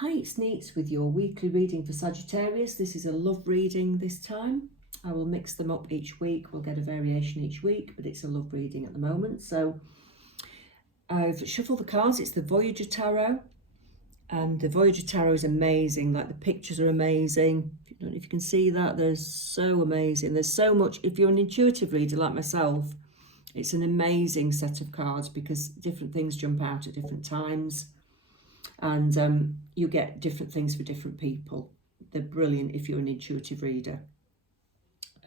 Hi, it's Neets with your weekly reading for Sagittarius. This is a love reading this time. I will mix them up each week. We'll get a variation each week, but it's a love reading at the moment. So I've shuffled the cards. It's the Voyager Tarot. And the Voyager Tarot is amazing. Like, the pictures are amazing. I don't know if you can see that. They're so amazing. There's so much. If you're an intuitive reader like myself, it's an amazing set of cards because different things jump out at different times. And you get different things for different people. They're brilliant if you're an intuitive reader.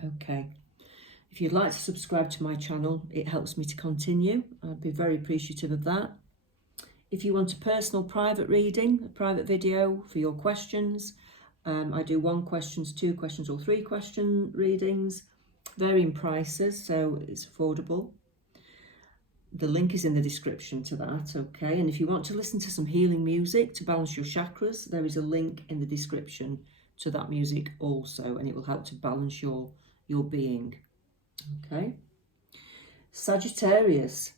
Okay. If you'd like to subscribe to my channel, it helps me to continue. I'd be very appreciative of that. If you want a personal private reading, a private video for your questions, I do 1 questions, 2 questions or 3 question readings, varying prices, so it's affordable. The link is in the description to that, okay? And if you want to listen to some healing music to balance your chakras, there is a link in the description to that music also, and it will help to balance your being, okay? Sagittarius.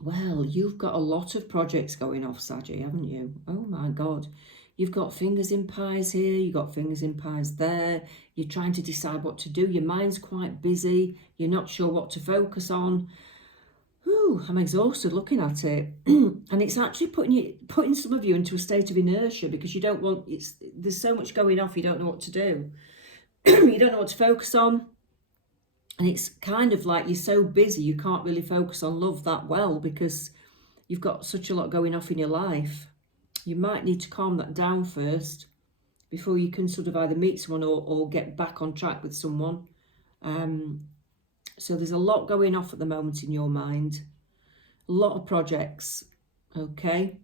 Well, you've got a lot of projects going off, Saggy, haven't you? Oh my God. You've got fingers in pies here, you've got fingers in pies there. You're trying to decide what to do. Your mind's quite busy. You're not sure what to focus on. Ooh, I'm exhausted looking at it. And it's actually putting some of you into a state of inertia because you don't want, there's so much going off, you don't know what to do. You don't know what to focus on. And it's kind of like you're so busy, you can't really focus on love that well because you've got such a lot going off in your life. You might need to calm that down first before you can sort of either meet someone or get back on track with someone. So there's a lot going off at the moment in your mind. A lot of projects, okay?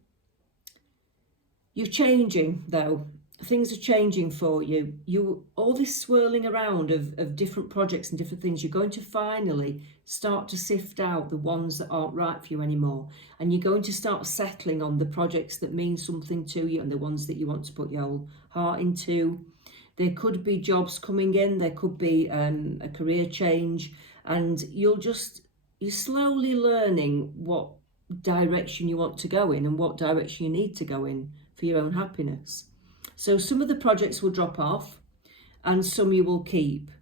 You're changing, though. Things are changing for you. All this swirling around of different projects and different things, you're going to finally start to sift out the ones that aren't right for you anymore. And you're going to start settling on the projects that mean something to you and the ones that you want to put your whole heart into. There could be jobs coming in. There could be a career change. And you're slowly learning what direction you want to go in and what direction you need to go in for your own happiness. So some of the projects will drop off and some you will keep,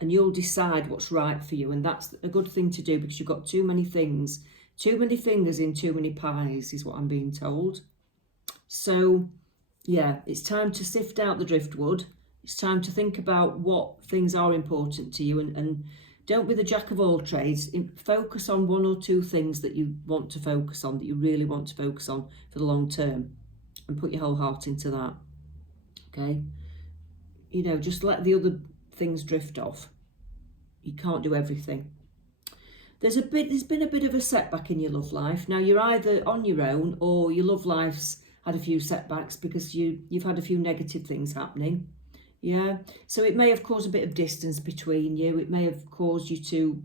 and you'll decide what's right for you. And that's a good thing to do because you've got too many things, too many fingers in too many pies is what I'm being told. So yeah, it's time to sift out the driftwood. It's time to think about what things are important to you and don't be the jack of all trades. Focus on 1 or 2 things that you want to focus on, that you really want to focus on for the long term, and put your whole heart into that, okay? You know, just let the other things drift off. You can't do everything. There's been a bit of a setback in your love life. Now, you're either on your own or your love life's had a few setbacks because you've had a few negative things happening. Yeah, so it may have caused a bit of distance between you. It may have caused you to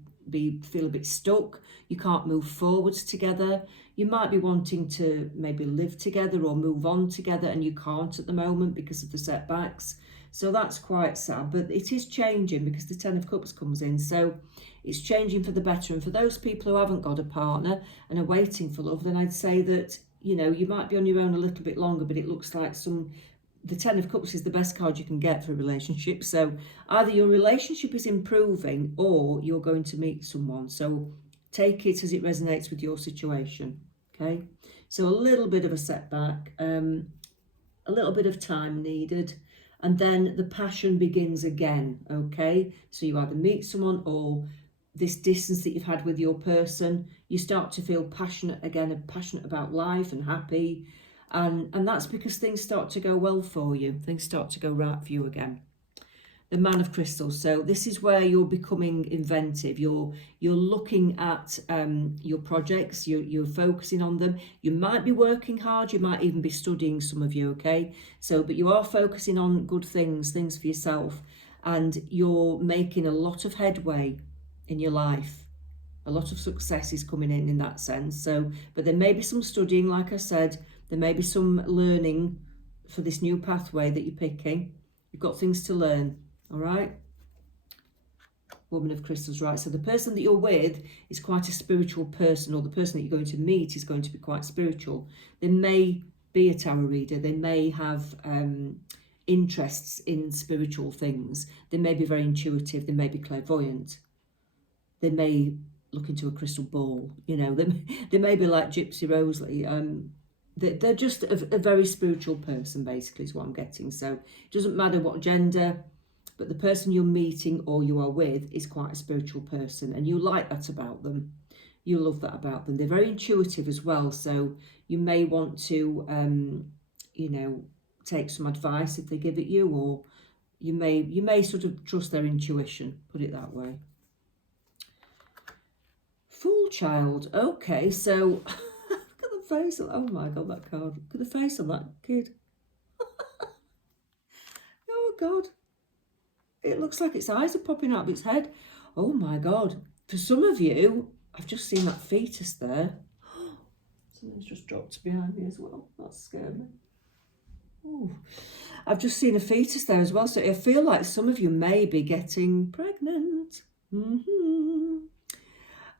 feel a bit stuck. You can't move forwards together. You might be wanting to maybe live together or move on together, and you can't at the moment because of the setbacks. So that's quite sad, but it is changing because the 10 of Cups comes in. So it's changing for the better. And for those people who haven't got a partner and are waiting for love, then I'd say that, you know, you might be on your own a little bit longer, but it looks like the 10 of Cups is the best card you can get for a relationship. So either your relationship is improving or you're going to meet someone. So take it as it resonates with your situation, okay? So a little bit of a setback, a little bit of time needed, and then the passion begins again, okay? So you either meet someone or this distance that you've had with your person, you start to feel passionate again and passionate about life and happy. And that's because things start to go well for you. Things start to go right for you again. The Man of Crystals. So this is where you're becoming inventive. You're looking at your projects. You're focusing on them. You might be working hard. You might even be studying, some of you, okay? So, but you are focusing on good things for yourself. And you're making a lot of headway in your life. A lot of success is coming in that sense. So, but there may be some studying, like I said. There may be some learning for this new pathway that you're picking. You've got things to learn, all right? Woman of Crystals, right? So the person that you're with is quite a spiritual person, or the person that you're going to meet is going to be quite spiritual. They may be a tarot reader. They may have interests in spiritual things. They may be very intuitive. They may be clairvoyant. They may look into a crystal ball. You know, they may be like Gypsy Rosalie. They're just a very spiritual person, basically, is what I'm getting. So it doesn't matter what gender, but the person you're meeting or you are with is quite a spiritual person, and you like that about them. You love that about them. They're very intuitive as well, so you may want to, you know, take some advice if they give it you, or you may sort of trust their intuition, put it that way. Fool child. Okay, so look at the face of, oh my god, that card. Look at the face of that kid. Oh god. It looks like its eyes are popping out of its head. Oh my god. For some of you, I've just seen that fetus there. Something's just dropped behind me as well. That's scary. Ooh. I've just seen a fetus there as well. So I feel like some of you may be getting pregnant.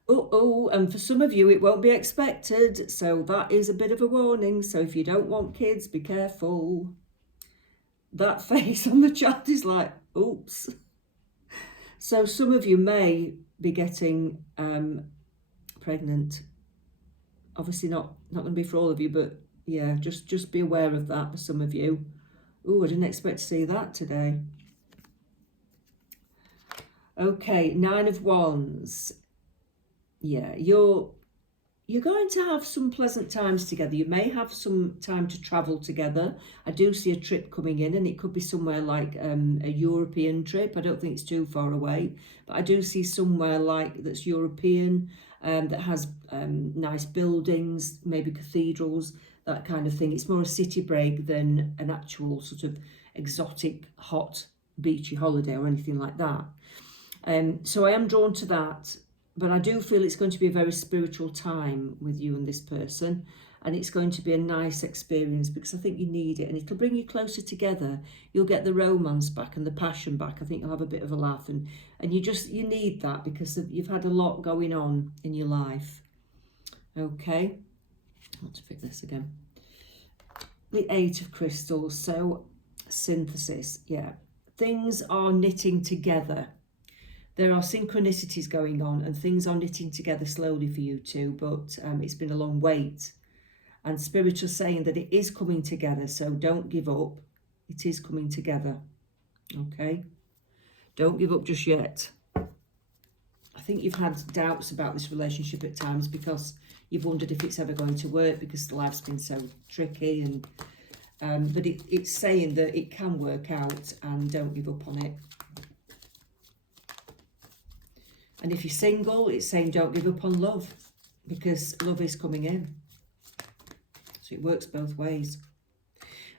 Uh-oh. And for some of you, it won't be expected. So that is a bit of a warning. So if you don't want kids, be careful. That face on the child is like, oops. So some of you may be getting pregnant. Obviously not going to be for all of you, but yeah, just be aware of that for some of you. Oh, I didn't expect to see that today. Okay, 9 of Wands. Yeah, you're going to have some pleasant times together. You may have some time to travel together. I do see a trip coming in, and it could be somewhere like a European trip. I don't think it's too far away, but I do see somewhere like that's European, that has nice buildings, maybe cathedrals, that kind of thing. It's more a city break than an actual sort of exotic, hot, beachy holiday or anything like that. So I am drawn to that. But I do feel it's going to be a very spiritual time with you and this person, and it's going to be a nice experience because I think you need it, and it'll bring you closer together. You'll get the romance back and the passion back. I think you'll have a bit of a laugh, and you need that because you've had a lot going on in your life. Okay, I want to pick this again. The 8 of Crystals. So synthesis, yeah. Things are knitting together. There are synchronicities going on and things are knitting together slowly for you two, but it's been a long wait. And Spirit are saying that it is coming together, so don't give up. It is coming together, okay? Don't give up just yet. I think you've had doubts about this relationship at times because you've wondered if it's ever going to work because life's been so tricky, and but it's saying that it can work out, and don't give up on it. And if you're single, it's saying don't give up on love because love is coming in. So it works both ways.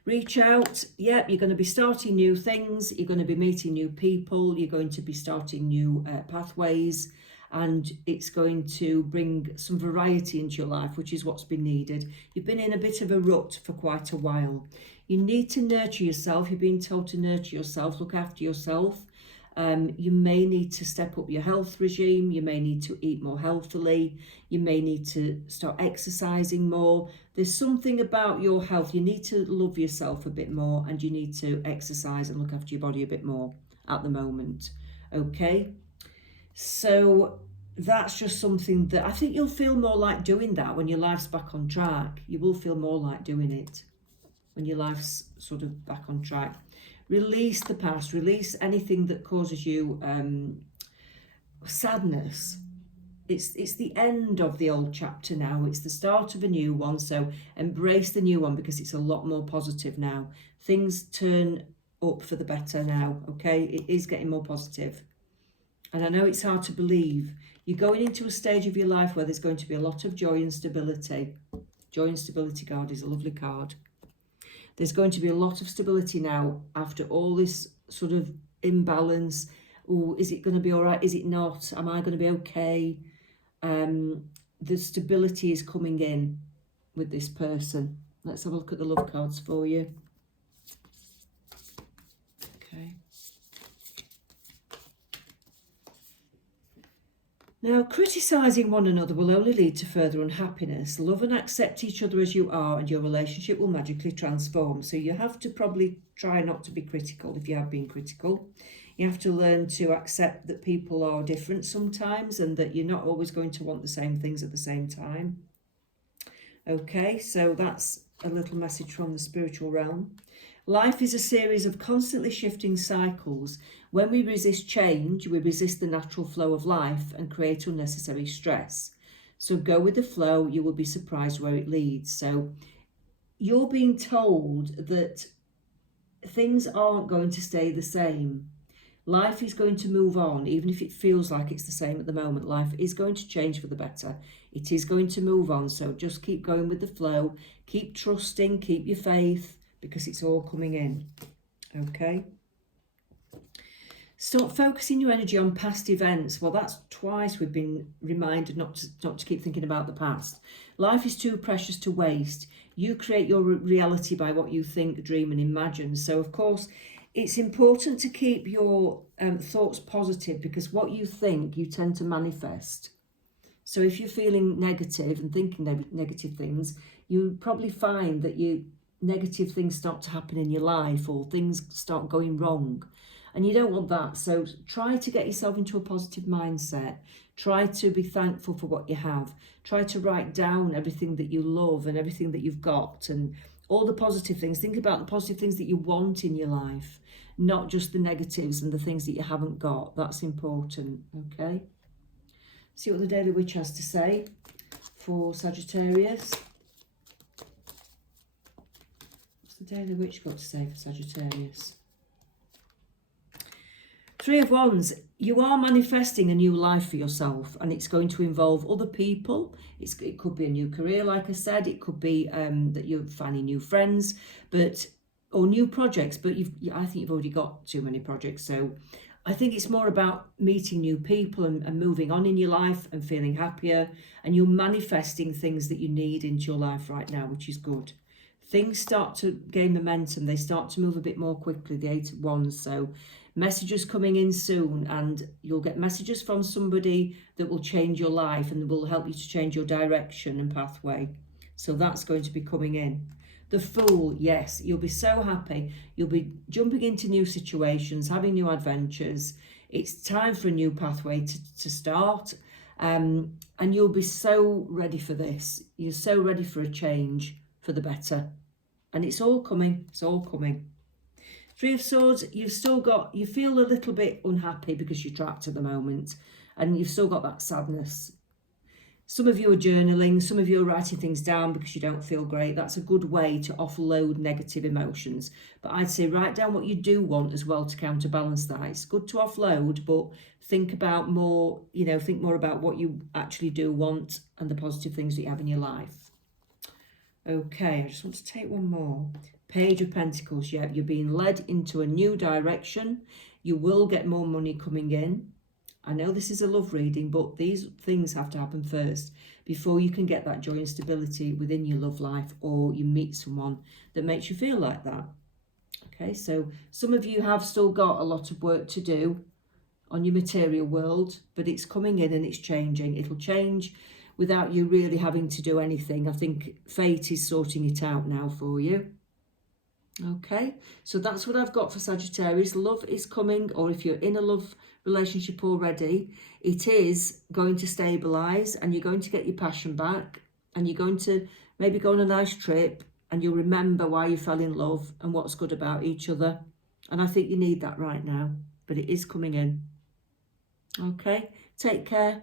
Reach out. Yep, you're going to be starting new things. You're going to be meeting new people. You're going to be starting new pathways. And it's going to bring some variety into your life, which is what's been needed. You've been in a bit of a rut for quite a while. You need to nurture yourself. You're being told to nurture yourself, look after yourself. You may need to step up your health regime. You may need to eat more healthily. You may need to start exercising more. There's something about your health. You need to love yourself a bit more, and you need to exercise and look after your body a bit more at the moment. Okay? So that's just something that I think you'll feel more like doing that when your life's back on track. You will feel more like doing it when your life's sort of back on track. Release the past, release anything that causes you sadness. It's the end of the old chapter now. It's the start of a new one. So embrace the new one because it's a lot more positive now. Things turn up for the better now, okay? It is getting more positive. And I know it's hard to believe. You're going into a stage of your life where there's going to be a lot of joy and stability. Joy and stability card is a lovely card. There's going to be a lot of stability now after all this sort of imbalance. Oh, is it going to be all right? Is it not? Am I going to be okay? The stability is coming in with this person. Let's have a look at the love cards for you. Okay. Now, criticising one another will only lead to further unhappiness. Love and accept each other as you are, and your relationship will magically transform. So you have to probably try not to be critical if you have been critical. You have to learn to accept that people are different sometimes and that you're not always going to want the same things at the same time. Okay, so that's a little message from the spiritual realm. Life is a series of constantly shifting cycles. When we resist change, we resist the natural flow of life and create unnecessary stress. So go with the flow, you will be surprised where it leads. So you're being told that things aren't going to stay the same. Life is going to move on, even if it feels like it's the same at the moment. Life is going to change for the better. It is going to move on. So just keep going with the flow. Keep trusting, keep your faith, because it's all coming in. Okay? Stop focusing your energy on past events. Well, that's twice we've been reminded not to keep thinking about the past. Life is too precious to waste. You create your reality by what you think, dream and imagine. So, of course, it's important to keep your thoughts positive, because what you think, you tend to manifest. So if you're feeling negative and thinking negative things, you probably find that negative things start to happen in your life, or things start going wrong. And you don't want that. So try to get yourself into a positive mindset. Try to be thankful for what you have. Try to write down everything that you love and everything that you've got and all the positive things. Think about the positive things that you want in your life, not just the negatives and the things that you haven't got. That's important, okay? See what the Daily Witch has to say for Sagittarius. What's the Daily Witch got to say for Sagittarius? Three of Wands, you are manifesting a new life for yourself, and it's going to involve other people. It could be a new career, like I said. It could be that you're finding new friends, or new projects. But I think you've already got too many projects. So I think it's more about meeting new people and moving on in your life and feeling happier. And you're manifesting things that you need into your life right now, which is good. Things start to gain momentum. They start to move a bit more quickly, the Eight of Wands. So messages coming in soon, and you'll get messages from somebody that will change your life and will help you to change your direction and pathway. So that's going to be coming in. The Fool, yes, you'll be so happy. You'll be jumping into new situations, having new adventures. It's time for a new pathway to start. And you'll be so ready for this. You're so ready for a change for the better. And it's all coming. It's all coming. Three of Swords, you feel a little bit unhappy because you're trapped at the moment, and you've still got that sadness. Some of you are journaling, some of you are writing things down because you don't feel great. That's a good way to offload negative emotions. But I'd say write down what you do want as well to counterbalance that. It's good to offload, but think more about what you actually do want and the positive things that you have in your life. Okay, I just want to take one more. Page of Pentacles, yeah, you're being led into a new direction. You will get more money coming in. I know this is a love reading, but these things have to happen first before you can get that joy and stability within your love life, or you meet someone that makes you feel like that. Okay, so some of you have still got a lot of work to do on your material world, but it's coming in and it's changing. It'll change without you really having to do anything. I think fate is sorting it out now for you. Okay, so that's what I've got for Sagittarius. Love is coming, or if you're in a love relationship already, it is going to stabilise, and you're going to get your passion back, and you're going to maybe go on a nice trip, and you'll remember why you fell in love and what's good about each other. And I think you need that right now, but it is coming in. Okay, take care.